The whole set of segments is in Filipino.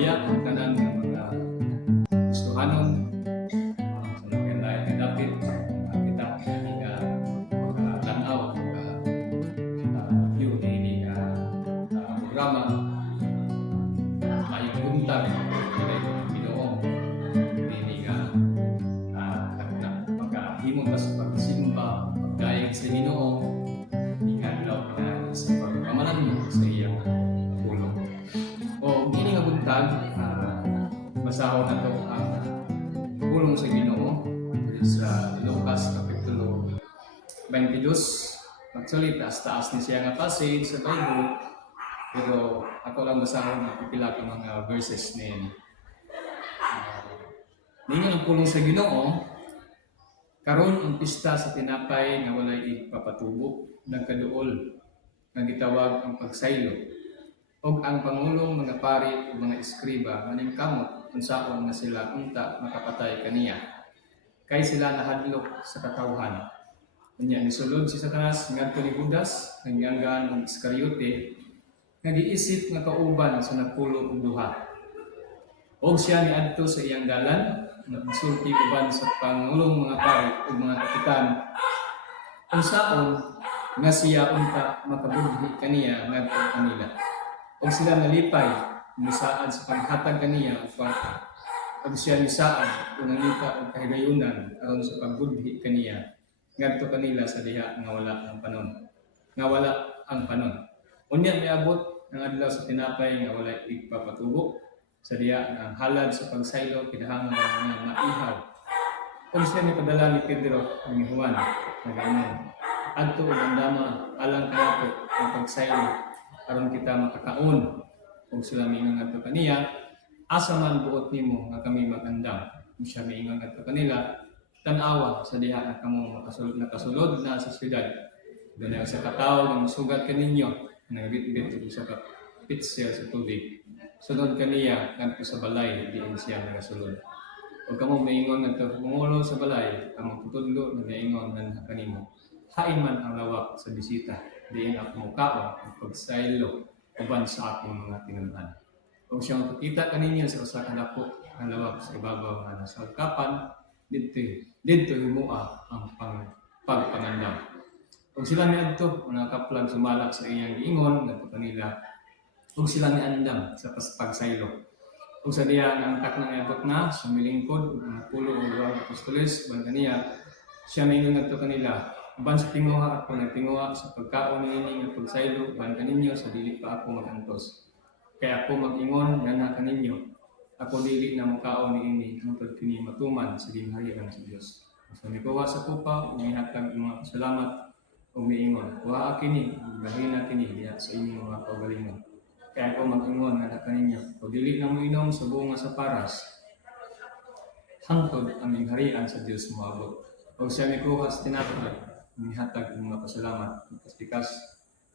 Kaya ang tanan ng mga gustuhanon sa mga lain nga dapit kita nga tanaw view ni programa may buntag kay Ginoo ni nga magahimong pa sa pagsimba pagdayeg sa Ginoo nga law na sa pagpamalan sa iyang pulong. O ini nga buntag basahon nato ang pulong sa Ginoo sa Lucas kapitulo 22. Actually, taas-taas ni siya nga passage sa Bible, pero ako lang basahon ang pipila ka mga verses niya. Ninyo ang pulong sa Ginoo, karon ang pista sa tinapay nga walay ipapatubo nagkaduol nga gitawag ang pagsaylo, og ang pangulong mga pari ug mga eskriba maningkamot unsaon nga sila unta makapatay kaniya kay sila nahadlok sa katawhan. Unya nisulod si Satanas ngadto ni Judas nga gianggan ng Iscariote nga giisip nga kauban sa napulo og duha. Og siya niadto sa iyang dalan nagsulti uban sa pangulong mga pari ug mga kapitan unsaon nga siya unta makabudhi kaniya ngadto kanila. Og sila nalipay musaan sa paghatag kaniya og kwarta. Og siya nisaan kung nangita og kahigayunan aron sa pagbudhi kaniya ngadto kanila sa diha nga wala ang panon. Nga wala ang panon. Unya miabot ang adlaw sa tinapay nga wala igpapatubo sa diha nga halad sa pagsaylo kinahanglan nga maihaw. Kung siya ni padala ni Pedro ni Juan nga ganoon adto og andama alang kanato ang pagsaylo aron kita makakaon. Kung sila miingon ngadto kaniya asa man buot nimo nga kami magandam. Kung siya miingon ngadto kanila tan-awa sa diha na kamo nakasulod na sa syudad. Doon sa kataw ng sugat kaninyo nagabit-bit sa pitsil sa tubig. Sunod kaniya ngadto sa balay diin siya nagasulod. O kamo miingon ngadto pangulo sa balay kamo tutudlo nagaingon nga kanimo. Hain man ang lawak sa bisita diin ako mukaon ang pagsaylo uban sa akong mga tinun-an. Kung siyang makita kaninyo sa usa ka dako ang lawak sa ibabaw nga nasalkapan dito himua ang pagpangandam. Kung sila niadto mga kaplan sumala sa iyang giingon ngadto kanila ug sila niandam sa pagsaylo. Kung sa diya ang takna niabot na sa milingkod ang pulo o duha ka apostoles ban kaniya siya miingon ngadto kanila ban sa tinguha ako nagtinguha sa pagkaon niini nga pagsaylo ban kaninyo sa dili pa ako magantos. Kaya ako mag-ingon nga kaninyo ako dili na mukaon niini hangtod kini matuman sa gingharian sa Dios. So nikuha sa kupa ug mihatag mga salamat ug miingon wa kini bahina kini diha sa inyong mga kaugalingon. Kaya ako mag-ingon nga kaninyo o dili na mo inom sa bunga sa paras hangtod ang gingharian sa Dios moabot. O siya nikuha sa tinapay mihatag ng mga pasalamat pikas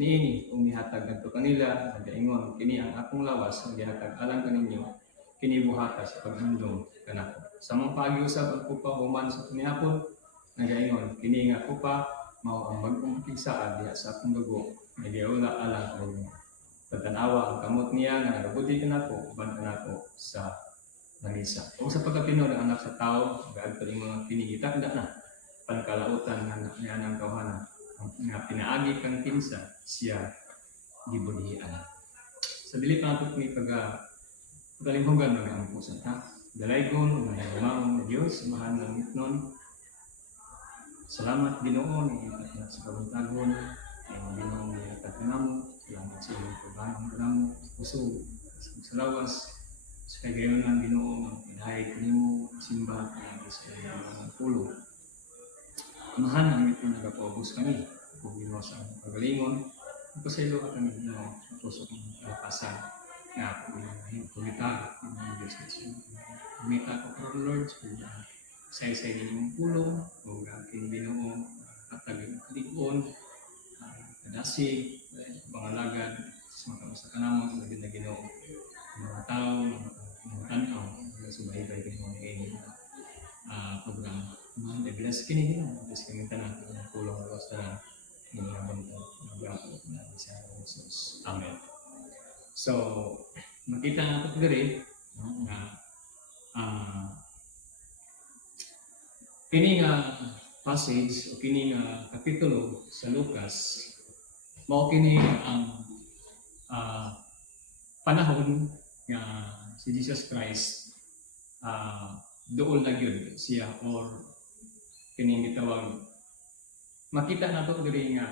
niini ug mihatag ngadto kanila nagaingon kini ang akong lawas nga gihatag alang kaninyo kini buhata sa paghandom kanako. Samang pagiusab ang kupa human sa kunihapon nagaingon kini nga kupa mao ang bag-ong piksaad diha sa akong dugo nga giula alang kaninyo. Pagtanawa ang kamot niya nga nagabudi kanako uban kanako sa langisa. O sa pagkapinod ang anak sa tao gaadto ning mga kinigitakda na pangkalautan nga nianang tawhana nga pinaagi kang kinsa siya gibudihan. Sa dili pa nato ni pagalimhugan nga ang puso ta. Dalaygon nga nagmamang na Dios mahal ng mitnon. Salamat Ginoo ni sa kabuntagon ang Ginoo ni tatanamo. Salamat sa iyong pagbanong kanamo puso sa lawas sa kagayonan Ginoo pinahay kanimo simba sa iyong pulo. Mahal ang ito nagapaubos kami. Kung Ginoo sa kagalingon, pasaylo ka kami na puso kong kalakasan na kumita ng mga Diyos na siya. Kumita ko from Lord, say-say ninyong pulong, o aking Ginoo, katagin kalikon, kadasi, pangalagad, sa mga kamusta ka naman, lagi na Ginoo, mga tao, mga tanaw, subay-bay Ginoo na ini programa. Mga bless kini Ginoo, bless kami tanan ang pulong lawas tanan ng mga bantay ng gapo na sa Jesus. Amen. So, makita nga ito diri no? Nga ah, kini nga passage o kini nga kapitulo sa Lucas mao kini ang ah, panahon nga si Jesus Christ dool na gyud siya or kining gitawag makita nato diri nga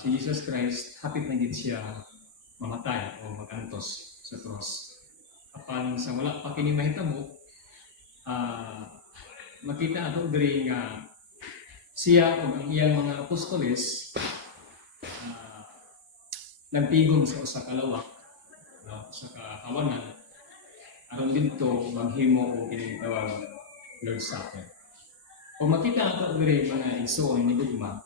si Jesus Christ hapit na gid siya mamatay o magantos sa cross. Apan sa wala pa kini mahitabo, makita nato diri nga siya o ang iyang mga apostoles nagtigom sa usa ka lawak, no, sa kahawanan aron didto maghimo og kining tawag Lord's Supper. Kung makita nato diri mga igsoon ni Gugma,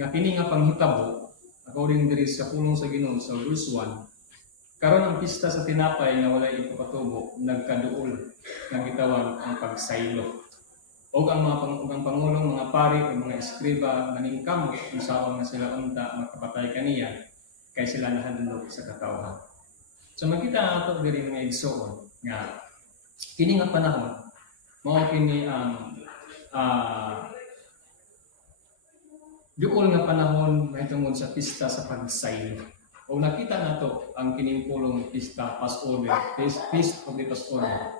nga kini nga panghitabo according diri sa pulong sa Ginoo sa verse 1, karon ang pista sa tinapay nga walay ipapatubo nagkaduol nga gitawag ang pagsaylo. Og ang mga pangulong mga pari o mga eskriba naningkamot kung saan nga sila unta makapatay kaniya kay sila nahadlok sa katawhan. So makita nato diri nga igsoon nga kini nga panahon mao kini ang duol nga panahon mahitungod sa pista sa pagsaylo. O nakita nato ang kining pulong pista Passover, Feast of the Passover.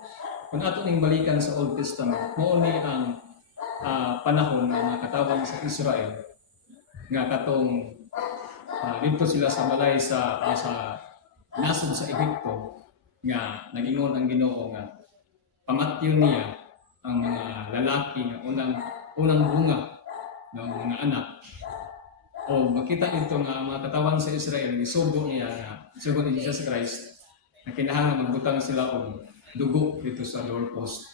Kung ato ning balikan sa Old Testament, mao ni ang panahon nga mga katawhan sa Israel nga katong dito sila sa balay sa nasod sa Ehipto nga nagingon ang Ginoo nga pamatyon niya ang mga lalaki nga unang bunga ng mga anak. O makita ito nga mga katawan sa Israel gisugo niya nga sugo ni Jesus Christ na kinahanglan magbutang sila og dugo dito sa doorpost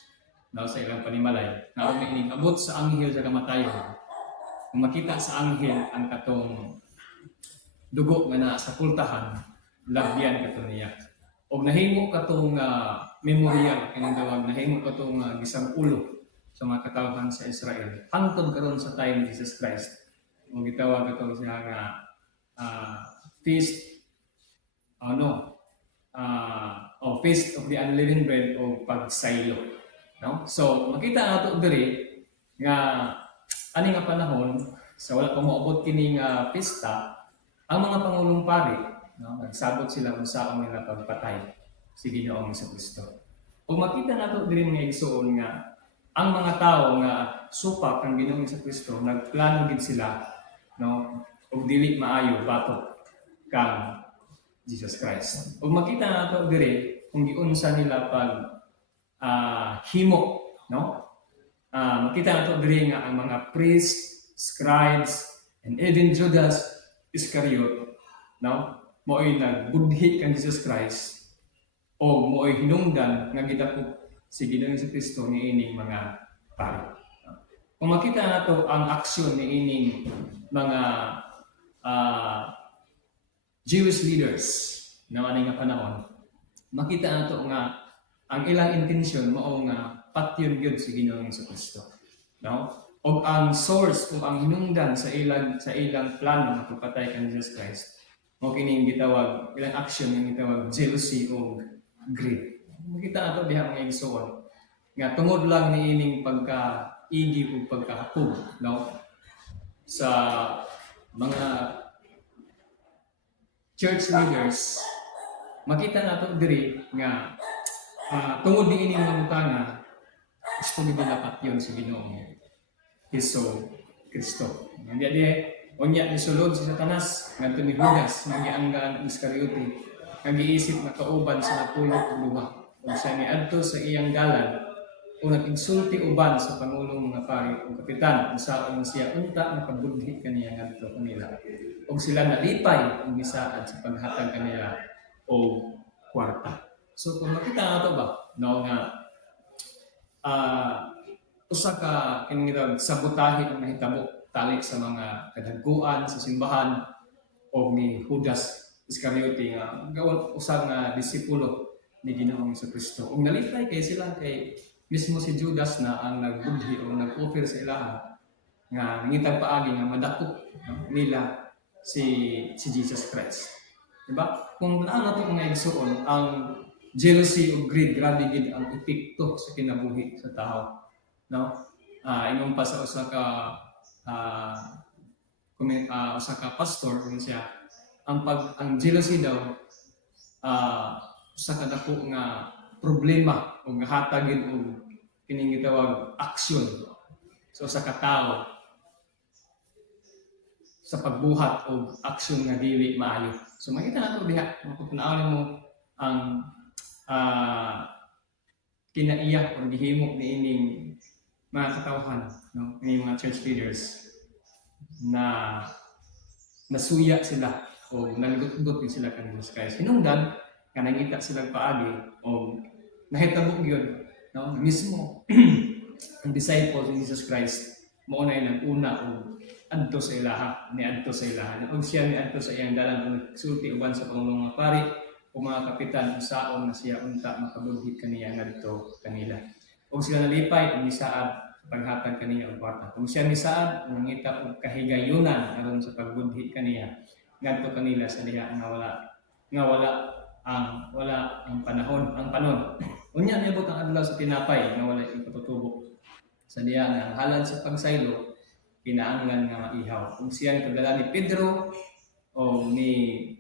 na sa ilang panimalay na umiining abot sa anghel sa kamatayon. Kung makita sa anghel ang katong dugo nga naa sa pultahan, labyan kato niya. O nahimo katong memorial kanang tawag, nahimo katong gisang ulo sa mga katawhan sa Israel. Hangtod karon sa time ni Jesus Christ. O gitawag katong siya nga feast Feast of the Unleavened Bread o pagsaylo. No? So, makita nato diri nga ani nga panahon sa wala pa moabot kini nga pista, ang mga pangulong pari, no, nagsabot sila kung saan nila pagpatay si Ginoong Jesucristo. Kung makita nato diri nga igsoon nga ang mga tao nga supak ang Ginoong Jesucristo, nagplano gid sila, no, og dili maayo batok kang Jesus Christ. Ug makita nato diri kung giunsa nila pag himo, no? Makita nato diri nga ang mga priests, scribes, and even Judas Iscariot, no? Mo'y nagbudhi kang Jesus Christ o mo'y hinungdan nga gidakop si Ginoong Jesucristo niining mga pari. Kung makita nato ang aksyon niining mga Jewish leaders na manay nga panahon, makita nato nga ang ilang intensyon mao nga patyon gyud si Ginoong Jesucristo, no? O ang source o ang hinungdan sa ilang plano nga pagpatay kang Jesus Christ mao kining gitawag ilang action nga gitawag jealousy o greed. Makita nato diha mga igsoon nga tungod lang niining pagkaigi o pagkahapog, no, sa mga church leaders, makita nato diri nga tungod ni ining mamutana gusto nila patyon si Ginoong Hesus Kristo. Hindi di unya ni sulod si Satanas ngadto ni Judas nga gianggan Iscariote nga giisip na kauban sa napulot og duha ug sa niadto sa iyang dalan o naginsulti uban sa pangulong mga pari o kapitan kung saan siya unta nakabudhi kaniya ngadto kanila ug sila nalipay ang gisaad sa paghatag kanila o kwarta. So kung makita nato ba no nga usa ka kining sabotahe ang nahitabo tali sa mga kadagkuan sa simbahan o ni Judas Iscariote nga gawon usang disipulo ni Ginoong Jesucristo. Ug nalipay kay sila kay mismo si Judas na ang nagbudhi o nag-offer sa ilaha nga nangitag paagi nga madakop nila si Jesus Christ. Diba? kung ano to mga igsoon, ang jealousy o greed, grabe gid ang epekto sa kinabuhi sa tao, no? Ingon pa sa usa ka usa ka pastor siya, ang jealousy daw usa ka dako nga problema o hatag gid og kining gitawag aksyon sa usa ka tawo sa pagbuhat og aksyon nga dili maayo. So makita nato diha kung tunawon mo ang kinaiya o gihimo niining mga katawhan, no, ng mga church leaders na nasuya sila o nalugdot sila kan Jesus Christ. Hinungdan nga nangita sila paagi o nahitabo gyud, no, mismo ang disciples ni Jesus Christ mao na nag-una og adto sa ilaha, ni adto sa ilaha. Og siya ni adto sa iyang dalan sulti uban sa pangulong nga pari o mga kapitan usaon na siya unta makabudhit kaniya ngadto kanila. Og sila nalipay og misaad paghatag kaniya og kwarta. Kung siya misaad, nangita og kahigayunan aron sa pagbudhit kaniya ngadto kanila sa diha nga wala ang panon. Unya niabot ang adlaw sa tinapay nga wala ipatutubo. Sa diha nga ang halad sa pagsaylo kinaanglan nga maihaw. Kung siya nagdala ni Pedro o ni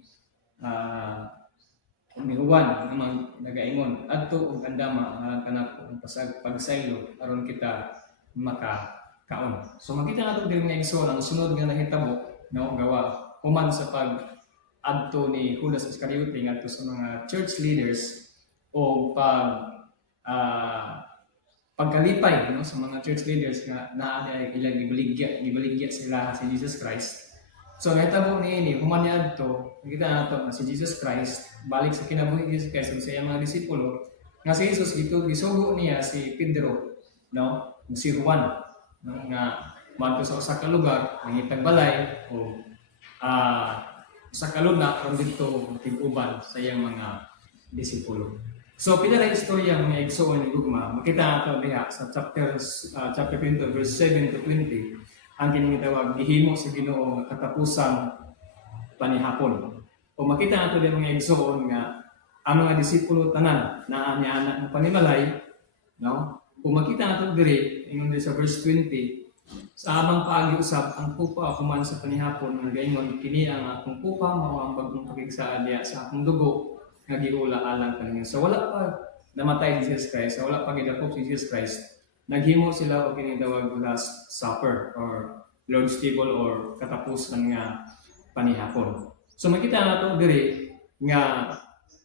Juan namang nagaingon adto og andama alang kanako ang pagsaylo aron kita makakaon. So makita nato diri nga igsoon ang sunod nga nahitabo, no, gawa human sa adto ni Judas Iscariote ngadto sa mga church leaders o pagkalipay, no, sa mga church leaders nga naa ilang gibaligya sila si Jesus Christ. So nahitabo niini human niadto nakita nato nga si Jesus Christ balik sa kinabuhi ni Jesus Christ sa iyang mga disipulo nga si Jesus gisugo niya si Pedro, no, si Juan, no, nga madto sa usa ka lugar nangitag balay o sa kaluna aron dito tig-uban sa iyang mga disipulo. So pila ra istorya mga igsoon ni gugma makita nato diha sa chapter 20 verse 7 to 20 ang ginitawag gihimo sa Ginoo nga katapusang panihapon. O makita nato diha mga igsoon nga ang mga disipulo tanan naa ni anak ng panimalay, no? Kung makita nato diri ingon sa verse 20 sa amang paagi-usab ang pupa human sa panihapon nga gaingon kini ang akong pupa mao ang bagong pakigsaad diha sa akong dugo nga giula alang kaninyo. So wala pa namatay si Jesus Christ, wala pa gidakop si Jesus Christ, naghimo sila og ginitawag Last Supper or Lord's Table or katapusan nga panihapon. So makita nato diri nga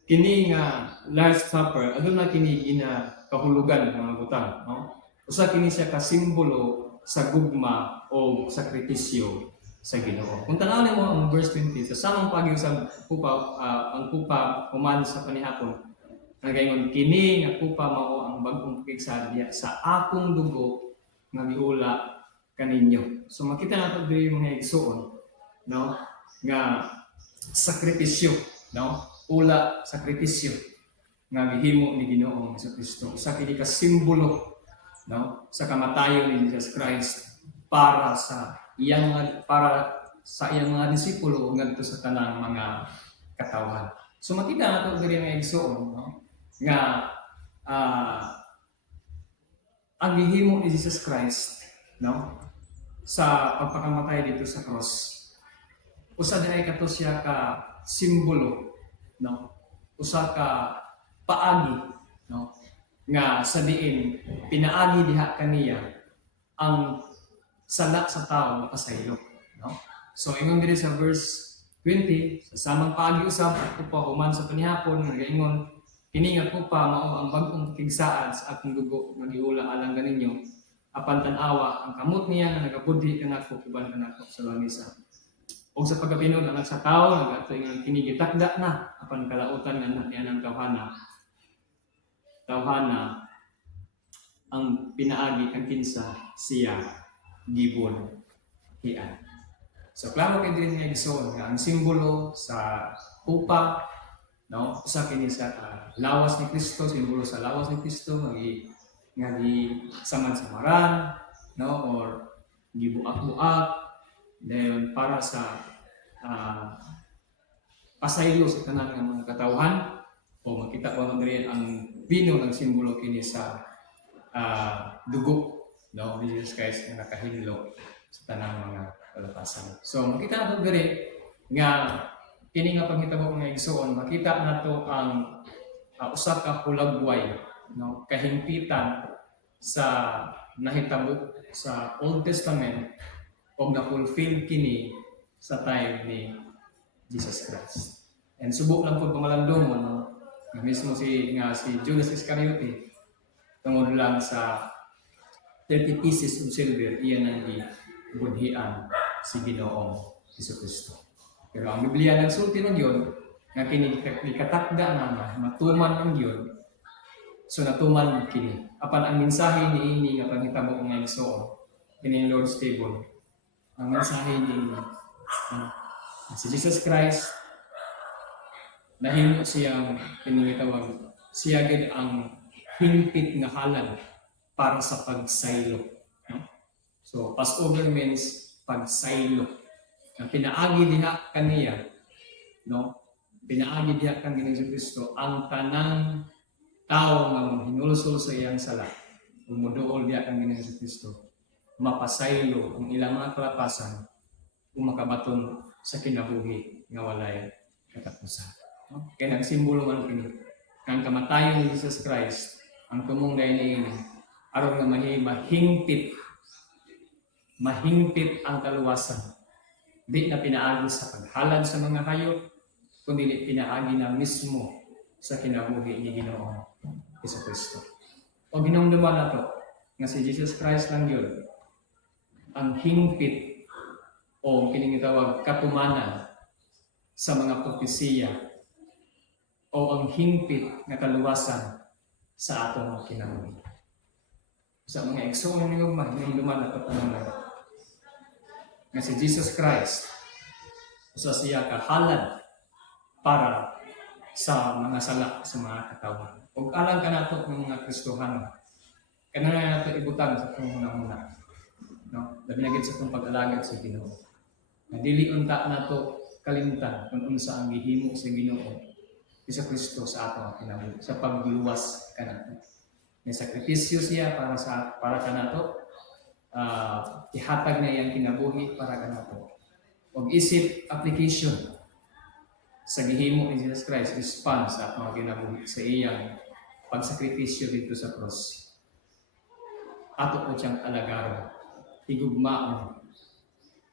kini nga Last Supper aduna kini kahulugan ng mga butang, no? Usa kini siya ka simbolo sa gugma o sakripisyo sa Ginoo. Kung tanaw mo ang verse 20, sa samang pagiusab ang pupa human sa panihapon, nagaingon kini nga pupa mao ang bag-ong pakigsaad diha sa akong dugo nga giula kaninyo. So makita nato diri mga igsoon, no, nga sakripisyo, no, ula sakripisyo nga gihimo ni Ginoo sa Kristo. Usa kini ka simbolo, no, sa kamatayon ni Jesus Christ para sa iyang mga disipulo ngadto sa tanang mga katawhan. So makita nato diri nga igsoon, no, nga ang gihimo ni Jesus Christ, no, sa pagpakamatay dito sa cross. Usa dinay kato siya ka simbolo, no, usa ka paagi, no, nga sa diin pinaagi diha kaniya ang sala sa tao makasaylo, no. So ingon diri sa verse 20, sa samang paagi-usab ako pa human sa panihapon nga gaingon kini nga ko pa mao ang bag-ong pakigsaad sa akong dugo nga giula alang kaninyo apan tan-awa ang kamot niya nga nagabudhi kanako uban kanako sa langisa. Og sa pagkapinod ang sa tao nagato ingon kini gitakda na apan kalautan nga niya ng tawhana ang pinaagi ang kinsa siya gibon hian. So klaro kay diri nga igsoon nga ang simbolo sa pupa, no, usa kini sa lawas ni Kristo, simbolo sa lawas ni Kristo nga samad-samaran, no, or gibuak-buak dayon para sa pasaylo sa tanan nga mga katawhan o makita ko man diri ang bino ng simbolo kini sa dugo no ni Jesus Christ nga nakahilo sa tanang mga kalapasan. So makita nato diri nga kini nga panghitabo nga igsoon, makita nato ang usa ka hulagway no kahimpitan sa nahitabo sa Old Testament o na-fulfill kini sa time ni Jesus Christ. And subok lang po pamalandong mo, no? Mismo si Judas Iscariote, tungod lang sa 30 pieces of silver, iyan ang ibudhian si Ginoong Jesucristo. Pero ang Biblia nagsulti ng yun, nga kinikatakda na matuman ang yun, so natuman kini. Apan ang mensahe ni ini nga panghitabo nga igsoon, kini Lord's table. Ang mensahe ni ini, si Jesus Christ, nahimo siyang pinitawag, siya gid ang hingpit nga halal para sa pagsaylo. No? So, Passover means pagsaylo. Ang pinaagi diha kaniya, no? Pinaagi diha kan Ginoong Kristo ang tanang tao nga hinulsol sa iyang sala. Umuduol diha kan Ginoong Kristo, mapasaylo ang ilang mga kalapasan kung makabaton sa kinabuhi nga walay katapusan. No? Kaya nagsimbolo man kini ang kamatayon ni Jesus Christ, ang tumong dahil ini aron nga mahingpit ang kaluwasan. Di na pinaagi sa paghalad sa mga hayop, kundi pinaagi na mismo sa kinabuhi ni Ginoong Jesucristo. O ginamdaman na to, nga si Jesus Christ lang yun, ang hingpit o kinitawag katumanan sa mga propesiya o ang hingpit na kaluwasan sa atong kinabuhi. Sa mga igsoon ni Gugma, ginamdaman na to nga si Jesus Christ usa siya kahalad para sa mga sala sa mga katawan. Ug alang ka nato ng mga Kristohano, kanang nato ibutang sa itong muna-muna. No? Labi na sa itong pag-alagad sa Ginoo. Na dili unta nato kalimtan kung unsa ang gihimo sa Ginoo sa Kristo sa ato kinabuhi, sa pagluwas kanato. May sakripisyo siya para kanato. Ihatag na iyang kinabuhi para kanato. Og isip application sa gihimo ni Jesus Christ response sa mga kinabuhi sa iyang pagsakripisyo dito sa cross. Ato po siyang alagaron, higugmaon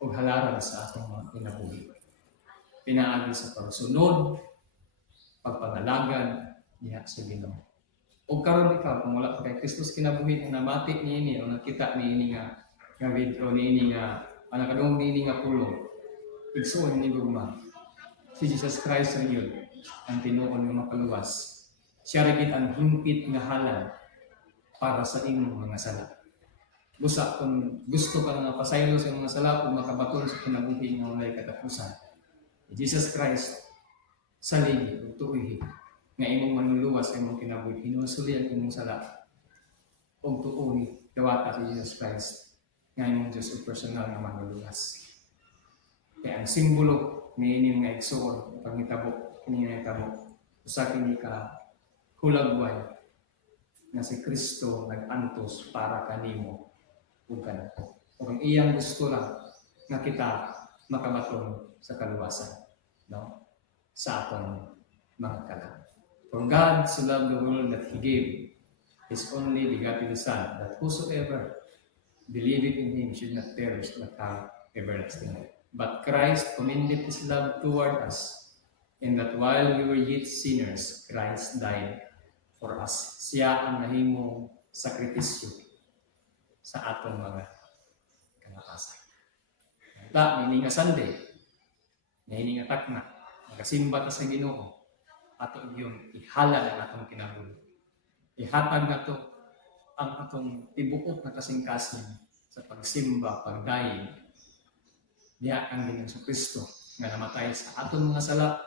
o halaran sa atong mga kinabuhi. Pinaagi sa pagsunod, pagpangalagad niya sa Ginoo. O karon ikaw, kung wala pa kay Kristus kinabuhi, na namati niini o nakita niini nga video niini nga nakadungog niini nga pulong, igsuon ni gugma. Si Jesus Christ rin yun, ang tinuon nga makaluwas. Siya rin ang hingpit nga halal para sa imong mga sala. Busa kung gusto ka nga pasaylo sa mga sala o makabaton sa kinabuhi nga walay katapusan, Jesus Christ salig ug tuoy nga imong manluluwas sa imong kinabuhi, hinusuli ang imong sala ug tuoy dawata si Jesus Christ nga imong Diyos ug personal nga manluluwas. Kaya ang simbolo niini nga igsoon pangitabo kini nga itabo usa kini ka hulagway nga si Kristo nag-antos para kanimo ug kanato. Ug ang iyang gusto lang nga kita makabaton sa kaluwasan, no? Sa atong mga kalag. For God so loved the world that He gave His only begotten Son, that whosoever believeth in Him should not perish but have everlasting life. But Christ commended His love toward us, in that while we were yet sinners, Christ died for us. Siya ang nahimong sakripisyo sa atong mga kalakasan. Nini nga Sunday, nini nga takna, nagasimba ta sa Ginoo, ato yung ihalal ang atong kinabuhi. Ihatag na to ang atong tibuok na kasing-kasing sa pagsimba, pagdayin, diha ang Ginoong sa Kristo nga namatay sa atong mga sala,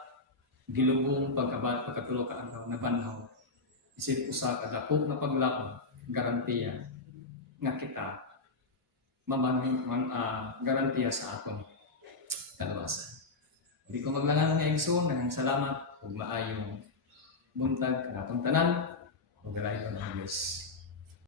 gilubong pagkatulo ka ang nabanhaw. Isip usa ka dako na paglakon, garantiya nga kita garantiya sa atong kaluwasan. Hindi ko maglangan nga igsoon, nang salamat ug maayong buntag katong tanan ug galahi pa ng Dios.